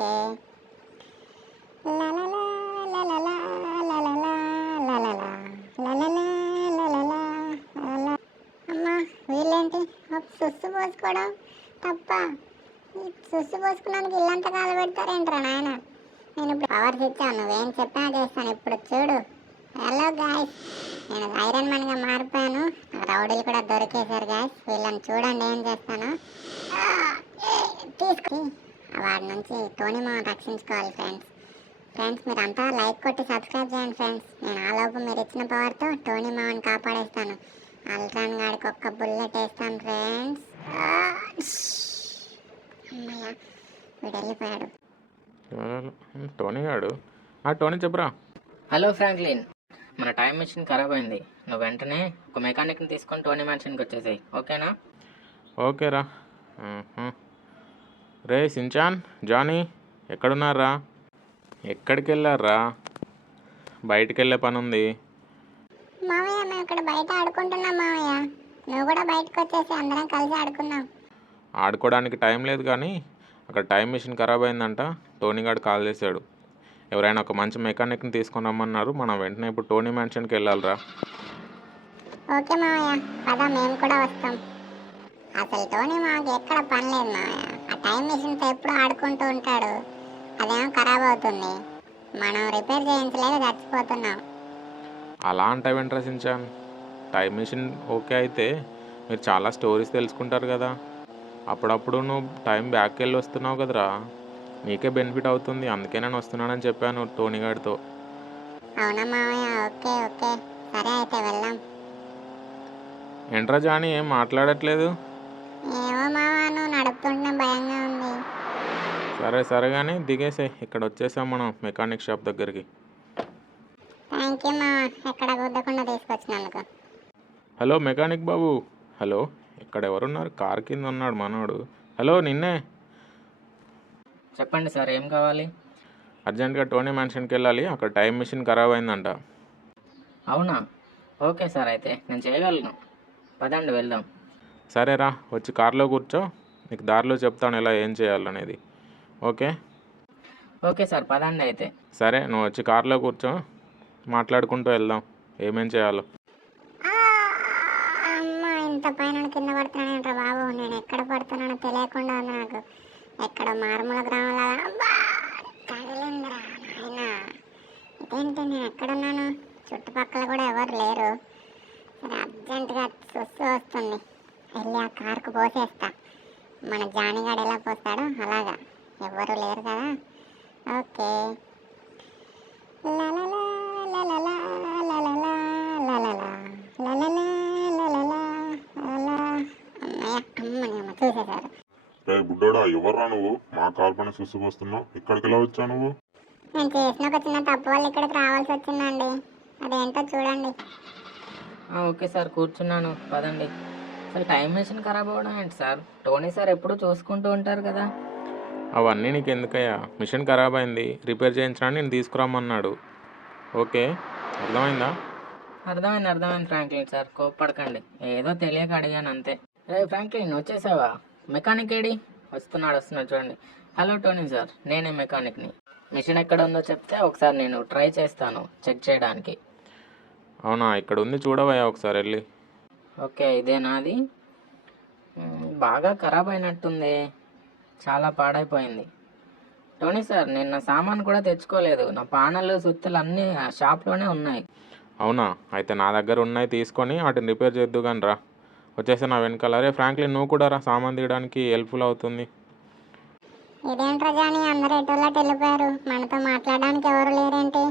Okay. లలలా లలలా లలలా లలలా లలలా లలలా లలలా. అమ్మా వీళ్ళేంటి సుస్సు పోసుకోవడం తప్ప? ఈ సుస్సు పోసుకున్నందుకు ఇల్లంతా కాలు పెడతారేంట్రా నాయన? నేను ఇప్పుడు పవర్స్ ఇచ్చాను, నువ్వేం చెప్పినా చేస్తాను. ఇప్పుడు చూడు. హలో గాయస్, నేను ఐరన్ మ్యాన్గా మారిపోయాను. రౌడీలు కూడా దొరికేశారు గాయస్. వీళ్ళని చూడండి ఏం చేస్తాను. తీసుకు వాడి నుంచి టోనీ మామని రక్షించుకోవాలి ఫ్రెండ్స్ మీరంతా లైక్ కొట్టి సబ్స్క్రైబ్ చేయండి ఫ్రెండ్స్. నేను ఆ లోపు మీరు ఇచ్చిన పవర్తో టోనీ మామని కాపాడేస్తాను. అల్ట్రాన్ గాడికి ఒక్క బుల్లెట్ వేస్తాను ఫ్రెండ్స్. అమ్మయ్య, వీడు వెళ్ళిపోయాడు. టోనీ గాడు. టోనీ చెప్పురా. హలో ఫ్రాంక్లిన్, మన టైం మెషిన్ ఖరాబ్ అయింది. నువ్వు వెంటనే ఒక మెకానిక్ని తీసుకొని టోనీ మ్యాన్షన్కి వచ్చేసాయి, ఓకేనా? ఓకేరా. రే సించాన్, జానీ ఎక్కడున్నారా? ఎక్కడికి వెళ్ళారా? బయటికి వెళ్ళే పని ఉంది. మామయ్య మేము ఇక్కడ బయట ఆడుకుంటున్నాం మామయ్య. నువ్వు కూడా బయటకు వచ్చేసి అందరం కలిసి ఆడుకుందాం. ఆడుకోవడానికి టైం లేదు కానీ అక్కడ టైం మెషిన్ ఖరాబ్ అయిందంట. టోనీ గారు కాల్ చేశాడు. ఎవరైనా ఒక మంచి మెకానిక్ని తీసుకొని రమ్మన్నారు. మనం వెంటనే ఇప్పుడు టోనీ మ్యాన్షన్కి వెళ్ళాలిరా. ఓకే మామయ్య, పద మేము కూడా వస్తాం. అసలు టోనీ మాకు ఎక్కడ పని లేదు మామయ్య. ఆ టైం మెషిన్తో ఎప్పుడు ఆడుకుంటూ ఉంటాడు. అదేమో ఖరాబ్ అవుతుంది. మనం రిపేర్ చేయించలేక చచ్చిపోతున్నాం. అలా అంటావేంట్రా సించాన్? టైం మెషిన్ ఓకే అయితే మీరు చాలా స్టోరీస్ తెలుసుకుంటారు కదా. అప్పుడప్పుడు నువ్వు టైం బ్యాక్ వెళ్ళి వస్తున్నావు కదరా, నీకే బెనిఫిట్ అవుతుంది. అందుకే నేను వస్తున్నానని చెప్పాను టోనీ గారితో. అవునా మామయ్య? ఓకే ఓకే, సరే అయితే వెళ్దాం. ఏంట్రా జానీ ఏం మాట్లాడట్లేదు? ఏమో మావా, నువ్వు నడుపుతుంటే భయంగా ఉంది. సరే కానీ దిగేసాయి. ఇక్కడ వచ్చేసాం మనం మెకానిక్ షాప్ దగ్గరికి. థ్యాంక్ యూ మావా, ఎక్కడ గుద్దకుండా తీసుకొచ్చినందుకు. హలో మెకానిక్ బాబు. హలో, ఇక్కడ ఎవరున్నారు? కార్ కింద ఉన్నాడు మనోడు. హలో నిన్నే. చెప్పండి సార్, ఏం కావాలి? అర్జెంట్గా టోనీ మ్యాన్షన్కి వెళ్ళాలి. అక్కడ టైం మెషిన్ ఖరాబ్ అయిందంట. అవునా? ఓకే సార్, అయితే నేను చేయగలను. పదండి వెళ్దాం. సరేరా, వచ్చి కార్లో కూర్చో. నీకు దారిలో చెప్తాను ఎలా ఏం చేయాలనేది. ఓకే ఓకే సార్, పదండి అయితే. సరే, నువ్వు వచ్చి కార్లో కూర్చో, మాట్లాడుకుంటూ వెళ్దాం ఏమేం చేయాలో. అమ్మా, ఇంత పైన కింద పడుతున్నానేంట్రా బాబు. నేను ఎక్కడ పడుతున్నానో తెలియకుండా ఉంది నాకు. ఎక్కడ మారుమూల గ్రామంలో తగిలిందిరా నాయన. ఇదేంటి, నేను ఎక్కడున్నాను? చుట్టుపక్కల కూడా ఎవరు లేరు. సరే, అర్జెంటుగా సుస్సు వస్తుంది. వెళ్ళి ఆ కార్కు పోసేస్తా. మన జానిగాడు ఎలా పోస్తాడో అలాగా. ఎవరు లేరు కదా. ఓకే. లలలా లలలా లలలా లలలా లలలా లలలా లలలా. అమ్మయ్య, చూసేశారు. రే బుడ్డోడా, ఎవర్రా నువ్వు? మా కార్ పైన సుసుకొస్తున్నావు. ఇక్కడికి ఎలా వచ్చావు నువ్వు? నేను చేసిన ఒక చిన్న తప్పు వల్ల ఇక్కడికి రావాల్సి వచ్చిందండి. అదేంటో చూడండి. ఓకే సార్, కూర్చున్నాను. పదండి. అసలు టైం మెషిన్ ఖరాబ్ అవ్వడం ఏంటి సార్? టోనీ సార్ ఎప్పుడు చూసుకుంటూ ఉంటారు కదా. అవన్నీ నీకు ఎందుకయ్యా? మిషన్ ఖరాబ్ అయింది, రిపేర్ చేయించడానికి నేను తీసుకురమ్మన్నాడు. ఓకే, అర్థమైందా? అర్థమైంది ఫ్రాంక్లిన్ సార్, కోప్పడకండి. ఏదో తెలియక అడిగాను అంతే. రే ఫ్రాంక్లిన్, వచ్చేసావా? Mechanic AD? వస్తున్నాడు చూడండి. హలో టోనీ సార్, నేనే మెకానిక్ని. మిషన్ ఎక్కడ ఉందో చెప్తే ఒకసారి నేను ట్రై చేస్తాను చెక్ చేయడానికి. అవునా, ఇక్కడ ఉంది చూడవయ్యా ఒకసారి వెళ్ళి. ఓకే, ఇదేనా అది? బాగా ఖరాబ్ అయినట్టుంది, చాలా పాడైపోయింది. టోనీ సార్, నేను నా సామాను కూడా తెచ్చుకోలేదు. నా పానలు సుత్తులు అన్నీ షాప్లోనే ఉన్నాయి. అవునా, అయితే నా దగ్గర ఉన్నాయి, తీసుకొని వాటిని రిపేర్ చేద్దు కానీ రా. వచ్చేసి నా వెనకాల. రే ఫ్రాంక్లిన్, నువ్వు కూడా రా, సామాన్ తీయడానికి హెల్ప్ఫుల్ అవుతుంది. ఇదేంట్రా జానీ, అందరూ ఎటులా వెళ్ళిపోయారు. మనతో మాట్లాడడానికి ఎవరు లేరేంటి?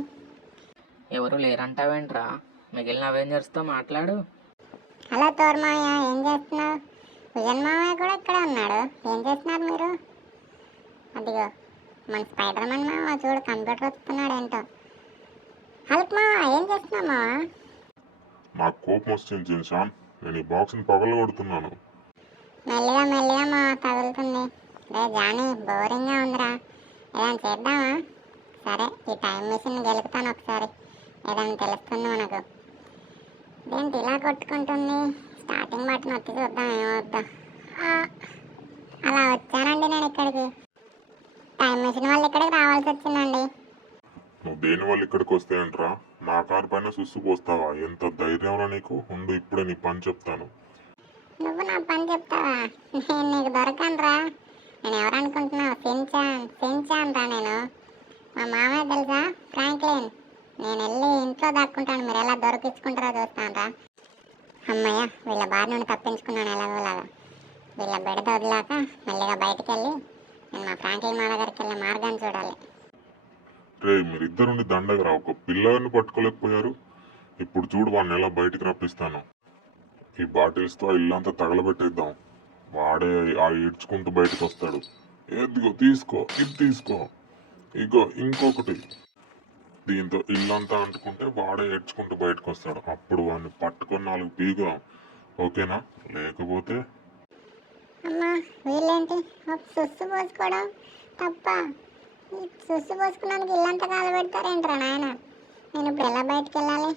ఎవరు లేరంటావేంట్రా? మిగిలిన అవెంజర్స్తో మాట్లాడు. హలో తోర్ మావయ్య, ఏం చేస్తున్నావు? విజన్ మావయ్య కూడా ఇక్కడ ఉన్నాడు. ఏం చేస్తున్నారు మీరు? అదిగో మన స్పైడర్ మ్యాన్ మావ, చూడు కంప్యూటర్ వస్తున్నాడు ఏంటో. హల్క్ మావా, ఏం చేస్తున్నావు మావా? నాకు కోపం వస్తుంది జిన్షాన్. నేను ఈ బాక్స్ని పగల కొడుతున్నాను. మెల్లిగా మా తగులుతుంది. రే జానీ, బోరింగ్గా ఉందిరా, ఏదైనా చేద్దామా? సరే, ఈ టైం మెషిన్ గెలుపుతాను ఒకసారి, ఏదైనా తెలుస్తుంది మనకు. ఇదేంటి ఇలా కొట్టుకుంటుంది? స్టార్టింగ్ బటన్ వచ్చి చూద్దాం ఏమవుద్దా. అలా వచ్చానండి నేను ఇక్కడికి. టైం మెషిన్ వాళ్ళు ఇక్కడికి రావాల్సి వచ్చిందండి. నువ్వు దేని వాళ్ళు ఇక్కడికి వస్తాయంట్రా? నా కారు పైన సుస్సు పోస్తావా? ఎంత ధైర్యంరా నీకు? ఉండు ఇప్పుడే నీ పని చెప్తాను. నువ్వు నా పని చెప్తావా? నేను నీకు దొరకనురా. నేను ఎవరనుకుంటున్నావు? సించాన్ రా నేను. మా మామయ్య తెలుసా, ఫ్రాంక్లిన్. నేను వెళ్ళి ఇంట్లో దాక్కుంటాను, మీరు ఎలా దొరికించుకుంటారో చూస్తాను రా. అమ్మయ్య, వీళ్ళ బారి నుండి తప్పించుకున్నాను ఎలాగోలాగా. వీళ్ళ బెడద వదిలాక మెల్లిగా బయటికి వెళ్ళి నేను మా ఫ్రాంక్లిన్ మా దగ్గరికి వెళ్ళే మార్గాన్ని చూడాలి. రే మీరిద్దరుండి దండగరా, ఒక పిల్లగాన్ని పట్టుకోలేకపోయారు. ఇప్పుడు చూడు వాడిని ఎలా బయటికి రప్పిస్తాను. ఈ బాటిల్స్తో ఇల్లంతా తగలబెట్టేద్దాం. వాడే ఆ ఈడ్చుకుంటూ బయటకు వస్తాడు. ఎదిగో తీసుకో, ఇది తీసుకో, ఇగో ఇంకొకటి. దీంతో ఇల్లంతా అంటుకుంటే వాడే ఏడ్చుకుంటూ బయటకు వస్తాడు. అప్పుడు వాడిని పట్టుకొని 4 పీగా. ఓకేనా? లేకపోతే అమ్మా, వీళ్ళేంటి సుస్సు పోసుకోవడం తప్ప? ఈ సుస్సు పోసుకున్నానికి ఇల్లంతా కాలబెడతారేంట్రా నాయన? నేను ఇప్పుడు ఎలా బయటకు వెళ్ళాలి?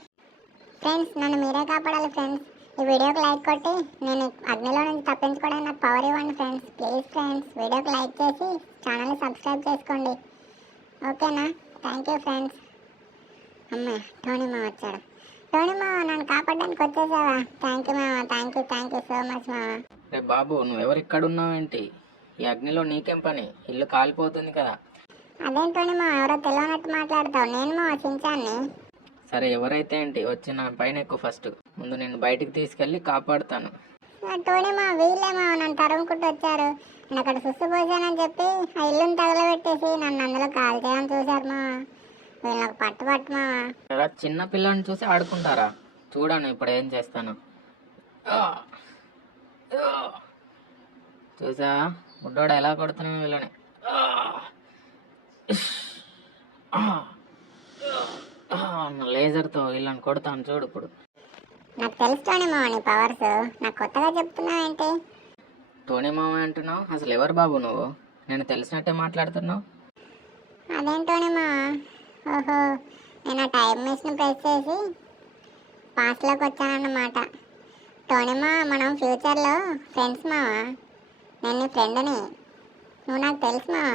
ఫ్రెండ్స్, నన్ను మీరే కాపాడాలి ఫ్రెండ్స్. ఈ వీడియోకి లైక్ కొట్టి నేను అగ్నిలో నుంచి తప్పించుకోవడానికి నాకు పవర్ ఇవ్వండి ఫ్రెండ్స్. ప్లీజ్ ఫ్రెండ్స్, వీడియోకి లైక్ చేసి ఛానల్ని సబ్స్క్రైబ్ చేసుకోండి. ఓకేనా? Thank you friends. అమ్మాయి టోనీ మామ వచ్చాడు. టోనీ మామ, నన్ను కాపాడడానికి వచ్చేసావా? థ్యాంక్ యూ మామ, థ్యాంక్ యూ సో మచ్ మామ. రే బాబు, నువ్వెవరు ఇక్కడ ఉన్నావేంటి? ఈ అగ్నిలో నీకేం పని? ఇల్లు కాలిపోతుంది కదా. అదేంటోని మా ఎవరో తెలియనట్టు మాట్లాడతావు? నేను మా సించాన్ని. సరే, ఎవరైతే ఏంటి, వచ్చి నా పైన ఎక్కువ ఫస్ట్. ముందు నేను బయటికి తీసుకెళ్ళి కాపాడుతాను. టోనీ మా వీళ్ళే మా నన్ను తరుముకుంటూ వచ్చారు. నేను అక్కడ సుస్సు పోసానని చెప్పి ఆ ఇల్లుని తగలబెట్టేసి నన్ను అందులో కాల్ చేయని చూశారు మా. వీళ్ళకి పట్టు మా. ఎలా చిన్న పిల్లని చూసి ఆడుకుంటారా? చూడను ఇప్పుడు ఏం చేస్తాను. చూసా బుడ్డోడు ఎలా కొడుతున్నాను వీళ్ళని. లేజర్తో వీళ్ళని కొడతాను చూడు ఇప్పుడు. నాకు తెలుసు టోనీ మామ నీ పవర్స్. నాకు కొత్తగా చెప్తున్నావేంటి? టోనీ మామ అంటున్నావు? అసలు ఎవరు బాబు నువ్వు? నేను తెలిసినట్టే మాట్లాడుతున్నావు. అదేం టోనీ మామ? ఓహో, నేను ఆ టైం మెషిన్ ప్రెస్ చేసి పాస్ట్లోకి వచ్చానన్నమాట. టోనీ మామ, మనం ఫ్యూచర్లో ఫ్రెండ్స్ మామ. నేను నీ ఫ్రెండ్ని, నువ్వు నాకు తెలుసు మామ.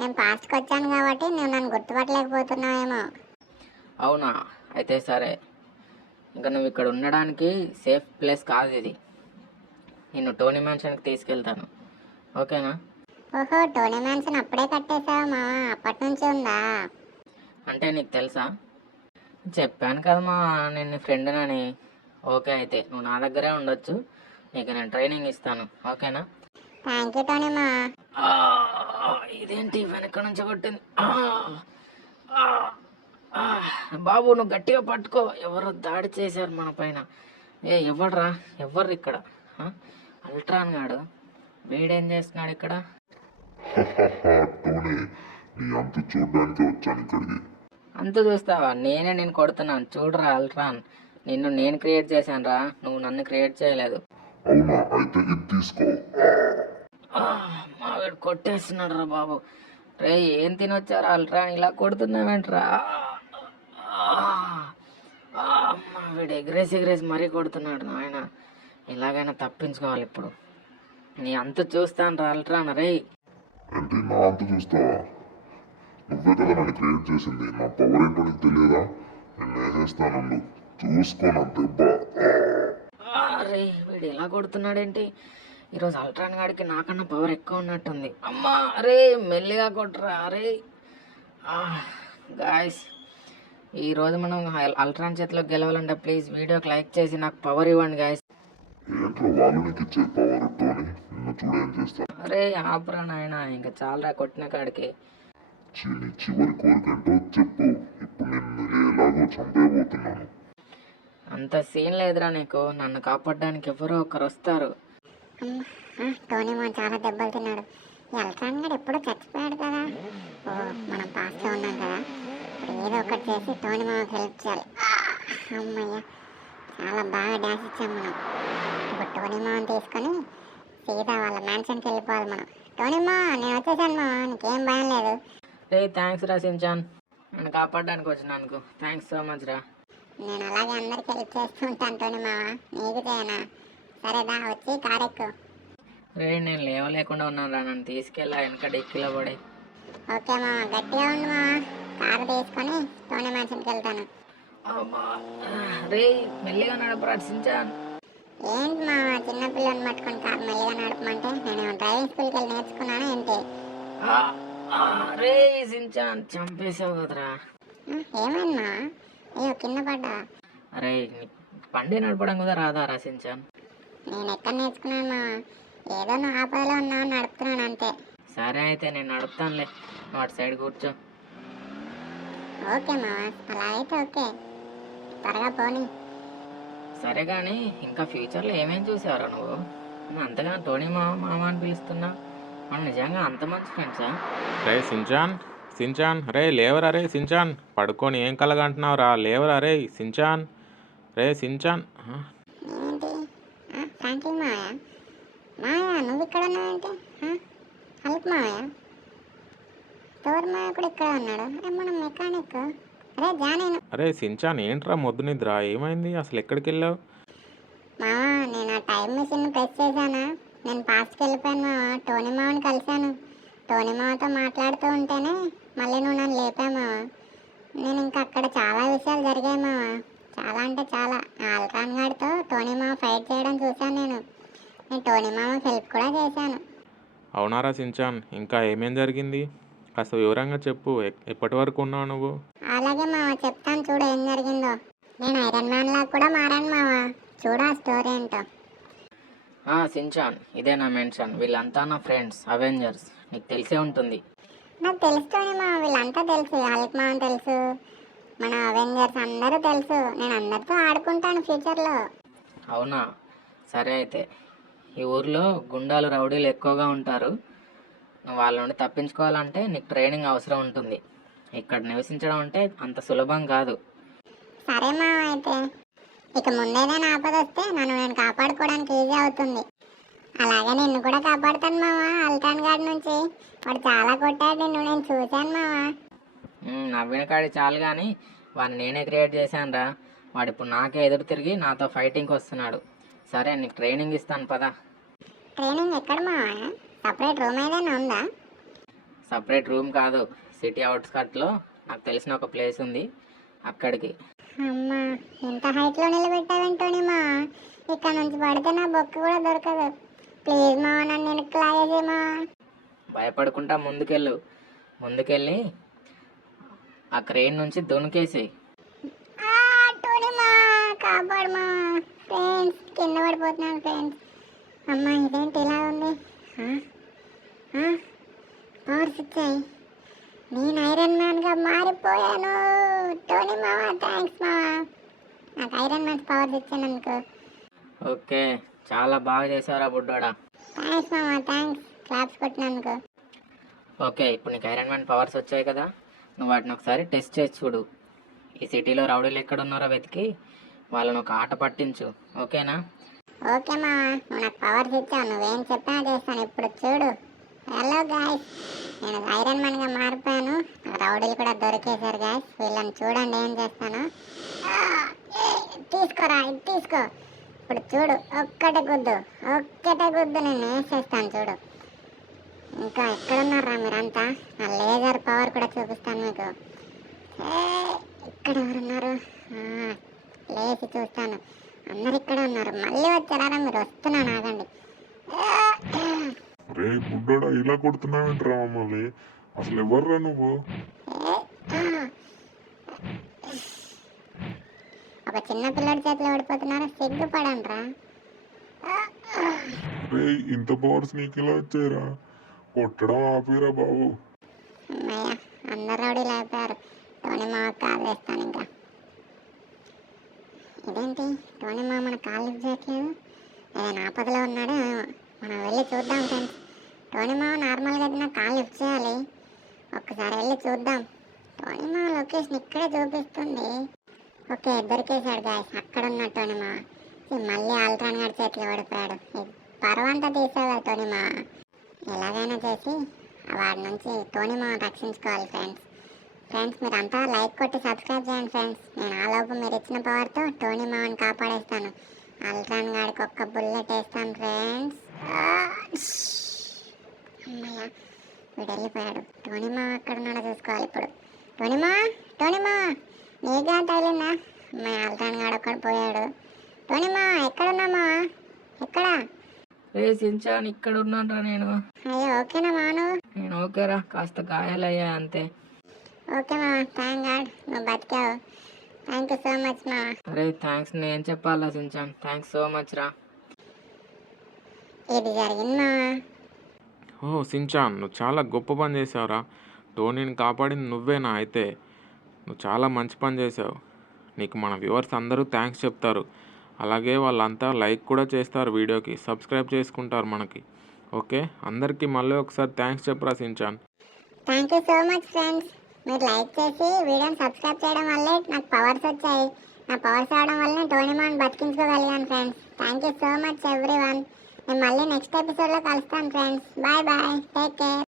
నేను పాస్ట్కి వచ్చాను కాబట్టి నువ్వు నన్ను గుర్తుపట్టలేకపోతున్నావేమో. అవునా? అయితే సరే, ఇంకా నువ్వు ఇక్కడ ఉండడానికి సేఫ్ ప్లేస్ కాదు ఇది. నిన్ను టోనీ మ్యాన్షన్కి తీసుకెళ్తాను, ఓకేనా? ఓహో, టోనీ మ్యాన్షన్ అప్పుడే కట్టేసావా మామ? అప్పటి నుంచి ఉందా? అంటే నీకు తెలుసా? చెప్పాను కదా మా, నేను నీ ఫ్రెండ్నని. ఓకే, అయితే నువ్వు నా దగ్గరే ఉండొచ్చు. నీకు నేను ట్రైనింగ్ ఇస్తాను, ఓకేనా? థ్యాంక్ యూ టోనీ మామ. ఇదేంటి వెనక నుంచి కొట్టింది? బాబు, నువ్వు గట్టిగా పట్టుకో. ఎవరో దాడి చేశారు మన పైన. ఎవర్రా? ఎవరు ఇక్కడ? అల్ట్రాన్ గాడు. వీడేం చేస్తున్నాడు ఇక్కడ? టోనీ, నీ అంతు చూడడానికి వచ్చాను ఇక్కడికి. అంత చూస్తావా? నేను కొడుతున్నాను చూడరా అల్ట్రాన్. నిన్ను నేను క్రియేట్ చేశాను రా, నువ్వు నన్ను క్రియేట్ చేయలేదు. అవునా? అయితే ఇది తీసుకో. మా వీడు కొట్టేస్తున్నాడు రా బాబు. రే, ఏం తినొచ్చారా అల్ట్రాన్? ఇలా కొడుతున్నావేంట్రా? మా వీడు ఎగరేసి మరీ కొడుతున్నాడు నాయన. ఎలాగైనా తప్పించుకోవాలి ఇప్పుడు. నీ అంత చూస్తాను రా అల్ట్రాన్. రే, ఏంటి నా అంత చూస్తావా? నువ్వే కదా నన్ను క్రియేట్ చేసింది. నా పవర్ ఏంటో నీకు తెలియదా? నేను వేసేస్తాను, చూసుకోను దెబ్బ. రే, వీడు ఎలా కొడుతున్నాడేంటి? ఈరోజు అల్ట్రాన్ గాడికి నాకన్నా పవర్ ఎక్కువ ఉన్నట్టుంది. అమ్మా, అరే మెల్లిగా కొట్టరా. అరే గాయస్, ఈరోజు మనం అల్ట్రాన్ చేతిలో గెలవాలంటే ప్లీజ్ వీడియోకి లైక్ చేసి నాకు పవర్ ఇవ్వండి గాయస్. ఏంట్రా వాళ్ళు నీకు ఇచ్చే పవర్? టోనీ, నిన్ను చూడేం చేస్తాను. అరే ఆపురా నాయన, ఇంకా చాలరా కొట్టిన కాడికి. నీ చివరి కోరికంటో చెప్పు. ఇప్పుడు నిన్ను ఎలాగో చంపేయబోతున్నాను. అంత సీన్ లేదురా నీకు. నన్ను కాపాడడానికి ఎవరో ఒకరు వస్తారు. టోనీ మా చాలా దెబ్బలు తిన్నాడు. ఈ అల్ట్రాన్ గడు ఎప్పుడో చచ్చిపోయాడు కదా. ఓ, మనం పాస్లో ఉన్నాం కదా. ఇప్పుడు ఏదో ఒకటి చేసి టోనీ మామకి హెల్ప్ చేయాలి. అమ్మయ్య, చాలా బాగా డ్యాన్స్ ఇచ్చాం మనం. ఇప్పుడు టోనీ మామని తీసుకొని సీదా వాళ్ళ మ్యాన్షన్కి వెళ్ళిపోవాలి మనం. టోనీ మా, నేను వచ్చేసాను మా, నీకేం భయం లేదు. రే, థ్యాంక్స్ రా సించాన్, నన్ను కాపాడడానికి వచ్చినందుకు. థ్యాంక్స్ సో మచ్ రా. నేను అలాగే అందరికి హెల్ప్ చేస్తూ ఉంటాను టోనీ మామ, నీకు చేయనా? సరేదా, వచ్చి కారెక్కు. రే, నేను లేవలేకుండా ఉన్నాను రా, నన్ను తీసుకెళ్ళా వెనక డిక్కిలో పడి. ఓకే మామ, గట్టిగా ఉండు మామ. కారు తీసుకొని టోనీ మ్యాన్షన్కి వెళ్తాను. అమ్మా, రే మెల్లిగా నడపరా సించాన్. ఏంటి మామ, చిన్నపిల్లని పట్టుకొని కారు మెల్లిగా నడపమంటే? నేను డ్రైవింగ్ స్కూల్కి వెళ్ళి నేర్చుకున్నాను ఏంటి? ఆ, ఆ, రే సించాన్ చంపేసావు కదరా. ఏమైంది మామ? అయ్యో, కింద పడ్డా. అరే బండి నడపడం కూడా రాదా సించాన్? నేను ఎక్కడ నేర్చుకున్నాను మామ? ఏదో నువ్వు ఆపదలో ఉన్నావు నడుపుతున్నాను అంతే. సరే అయితే నేను నడుపుతానులే, నువ్వు అటు సైడ్ కూర్చో. ఓకే మామ, అలా అయితే ఓకే. త్వరగా పోనీ. సరే కానీ ఇంకా ఫ్యూచర్లో ఏమేం చూసావురా నువ్వు? నువ్వు అంతగా టోనీ మామ మామ అని పిలుస్తున్నా, మనం నిజంగా అంత మంచి ఫ్రెండ్సా? రే సించాన్, సించాన్, రే లేవరా రే సించాన్, పడుకొని ఏం కలగంటున్నావురా? లేవరా రే సించాన్, రే సించాన్. ఏంటి? ఫ్రాంక్లిన్ మావయ్య? మావయ్య నువ్వు ఇక్కడ ఉన్నావేంటి? హల్క్ మావయ్య? స్టోర్ మావయ్య కూడా ఇక్కడ ఉన్నాడు. మన మెకానిక్. అరే జానేను. అరే సించాన్, ఏంట్రా మొద్దు నిద్ర? ఏమైంది అసలు? ఎక్కడికి వెళ్ళావు? మావా, నేను ఆ టైం మెషిన్ ప్రెస్ చేశానా? నేను పాస్ట్కి వెళ్ళిపోయాను మావా. టోనీ మావని కలిశాను. టోనీ మావతో మాట్లాడుతూ ఉంటేనే మళ్ళీ నువ్వు నన్ను లేపావు మావా. నేను ఇంకా అక్కడ చాలా విషయాలు జరిగాయి మావా. చాలా అంటే చాలా. ఆ అల్ట్రాన్ గాడితో టోనీ మావ ఫైట్ చేయడం చూశాను నేను. టోనీ మామకి హెల్ప్ కూడా చేశాను. అవునారా సించాన్, ఇంకా ఏమేం జరిగింది? కాస్త వివరంగా చెప్పు. ఎప్పటి వరకు ఉన్నావు నువ్వు? అలాగే మావా, చెప్తాను చూడు ఏం జరిగిందో. నేను ఐరన్ మ్యాన్ లాగా కూడా మారాను మావా. చూడు ఆ స్టోరీ ఏంటో. సించాన్, ఇదే నా మెన్షన్. వీళ్ళంతా నా ఫ్రెండ్స్ అవెంజర్స్, నీకు తెలిసే ఉంటుంది. నాకు తెలుస్తూనే మావా, వీళ్ళంతా తెలుసు. హల్క్ మావన్ తెలుసు, మన అవెంజర్స్ అందరూ తెలుసు. నేను అందరితో ఆడుకుంటాను ఫ్యూచర్లో. అవునా? సరే అయితే ఈ ఊర్లో గుండాలు రౌడీలు ఎక్కువగా ఉంటారు. నువ్వు వాళ్ళ నుండి తప్పించుకోవాలంటే నీకు ట్రైనింగ్ అవసరం ఉంటుంది. ఇక్కడ నివసించడం అంటే అంత సులభం కాదు. సరే మావా, అయితే ఇక ముందేదైనా ఆపద వస్తే నన్ను నేను కాపాడుకోవడానికి ఈజీ అవుతుంది. అలాగే నిన్ను కూడా కాపాడుతాను మావా అల్ట్రాన్ గార్డ్ నుంచి. వాడు చాలా కొట్టాడు నిన్ను, నేను చూశాను మావా. నవ్విన కాడి చాలు కానీ వాడిని నేనే క్రియేట్ చేశానురా. వాడు ఇప్పుడు నాకే ఎదురు తిరిగి నాతో ఫైటింగ్కి వస్తున్నాడు. సరే నీకు ట్రైనింగ్ ఇస్తాను పదా. ట్రైనింగ్ ఎక్కడ మావా? సపరేట్ రూమ్ ఏదైనా ఉందా? సపరేట్ రూమ్ కాదు, సిటీ అవుట్స్కట్లో నాకు తెలిసిన ఒక ప్లేస్ ఉంది, అక్కడికి. అమ్మా, ఇంత హైట్లో నిలబెట్టావేంటోని మా. ఇక్కడ నుంచి పడితే నా బొక్క కూడా దొరకదు. ప్లీజ్ మావా, నన్ను వెనక్కి లాగేసే మావా. భయపడకుండా ముందుకెళ్ళి ఆ క్రెయిన్ నుంచి దునికేసి. టోనీ మా, కాపాడు మా. ఫ్రెండ్స్, కింద పడిపోతున్నాను ఫ్రెండ్స్. అమ్మా, ఇదేంటి ఇలా ఉంది? పవర్స్ వచ్చాయి. నేను ఐరన్ మ్యాన్గా మారిపోయాను. టోనీ మావా, థ్యాంక్స్ మావా, నాకు ఐరన్ మ్యాన్ పవర్స్ ఇచ్చినందుకు. ఓకే, చాలా బాగా చేసావురా బుడ్డోడా. థ్యాంక్స్ మావా, థ్యాంక్స్ క్లాప్స్ కొట్టినందుకు. ఓకే, ఇప్పుడు నీకు ఐరన్ మ్యాన్ పవర్స్ వచ్చాయి కదా, నువ్వు వాటిని ఒకసారి టెస్ట్ చేసి చూడు. ఈ సిటీలో రౌడీలు ఎక్కడున్నారో వెతికి వాళ్ళని ఒక ఆట పట్టించు, ఓకేనా? ఓకే మావా, నువ్వు నాకు పవర్స్ ఇచ్చావు. నువ్వేం చెప్పినా చేస్తాను. ఇప్పుడు చూడు. హలో గాయస్, నేను ఐరన్ మ్యాన్గా మారిపోయాను. రౌడీలు కూడా దొరికేశారు గాయస్. వీళ్ళని చూడండి ఏం చేస్తాను. తీసుకోరా, ఇది తీసుకో. ఇప్పుడు చూడు, ఒక్కటే గుద్దు నేను వేసేస్తాను చూడు. ఇంకా ఎక్కడున్నారా మీరంతా? నా లేజర్ పవర్ కూడా చూపిస్తాను మీకు. ఇక్కడ ఎవరున్నారు? లేచి చూస్తాను. అందరు ఇక్కడ ఉన్నారు. మళ్ళీ వచ్చారా మీరు? వస్తున్నాను, ఆగండి. రే బుడ్డోడా, ఇలా కొడుతున్నావేంట్రా మమ్మల్ని? అసలు ఎవర్రా నువ్వు? ఒక చిన్న పిల్లడి చేతిలో ఓడిపోతున్నారు, సిగ్గుపడండ్రా. రే, ఇంత పవర్స్ నీకు ఇలా వచ్చాయిరా? కొట్టడం ఆపిరా బాబు. అమ్మయ్య, అందరు రౌడీలు అయిపోయారు. టోనీ మామ కాల్ వేస్తాను ఇంకా. ఇదేంటి, టోనీ మామ మన కాల్ లిఫ్ట్ చేయట్లేదు? ఏదైనా ఆపదలో ఉన్నాడు. మనం వెళ్ళి చూద్దాం ఫ్రెండ్స్. టోనీ మామ నార్మల్గా అయితే నాకు కాల్ లిఫ్ట్ చేయాలి. ఒక్కసారి వెళ్ళి చూద్దాం. టోనీ మామ లొకేషన్ ఇక్కడే చూపిస్తుంది. ఓకే, దొరికేశాడు గాయస్. అక్కడ ఉన్న టోనీ మామ మళ్ళీ అల్ట్రాన్ గారి చేతిలో ఓడిపోయాడు. పర్వంతా తీసావు కదా టోనీ మామ. ఎలాగైనా చేసి వాడి నుంచి టోనీ మామ రక్షించుకోవాలి ఫ్రెండ్స్. మీరంతా లైక్ కొట్టి సబ్స్క్రైబ్ చేయండి ఫ్రెండ్స్. నేను ఆ లోపు మీరు ఇచ్చిన పవర్తో టోనీ మామని కాపాడేస్తాను. అల్ట్రాన్ గాడికి ఒక్క బుల్లెట్ వేస్తాను ఫ్రెండ్స్. అమ్మయ్య, వీడు వెళ్ళిపోయాడు. టోనీ మామ ఎక్కడ ఉన్నాడో చూసుకోవాలి ఇప్పుడు. టోనీ మామ నీగా తగిలిందా? మా ఆల్టాన్ గాడు ఒక్కడ పోయాడు. టోనీ మామ ఎక్కడున్నా మామ? ఎక్కడా? రే సించాన్ ఇక్కడ ఉన్నానరా నేను. అయ్యో ఓకేనా మామ నువ్వు? నేను ఓకేరా, కాస్త గాయాలయ్యా అంతే. ఓకే మామ, థ్యాంక్ గాడ్ నువ్వు బతికావు. థ్యాంక్ యూ సో మచ్ మామ. అరే థ్యాంక్స్ నేను చెప్పాలా సించాన్, థ్యాంక్స్ సో మచ్ రా. ఇది జరిగింది మామ. ఓ సించాన్, నువ్వు చాలా గొప్ప పని చేసావురా. టోనీని కాపాడింది నువ్వేనా అయితే? నువ్వు చాలా మంచి పని చేసావు. నీకు మన వ్యూవర్స్ అందరూ థ్యాంక్స్ చెప్తారు. అలాగే వాళ్ళంతా లైక్ కూడా చేస్తారు వీడియోకి, సబ్స్క్రైబ్ చేసుకుంటారు మనకి. ఓకే, అందరికీ మళ్ళీ ఒకసారి థ్యాంక్స్ చెప్పరా Shinchan. Thank you so much friends. మీరు లైక్ చేసి వీడియోని సబ్స్క్రైబ్ చేయడం వల్లే నాకు పవర్స్ వచ్చాయి. నా పవర్స్ రావడం వల్ల నేను టోనీ మామని బతికించుకోగలిగాను friends. Thank you so much everyone. నేను మళ్ళీ నెక్స్ట్ ఎపిసోడ్లో కలుస్తాను friends. Bye bye, take care.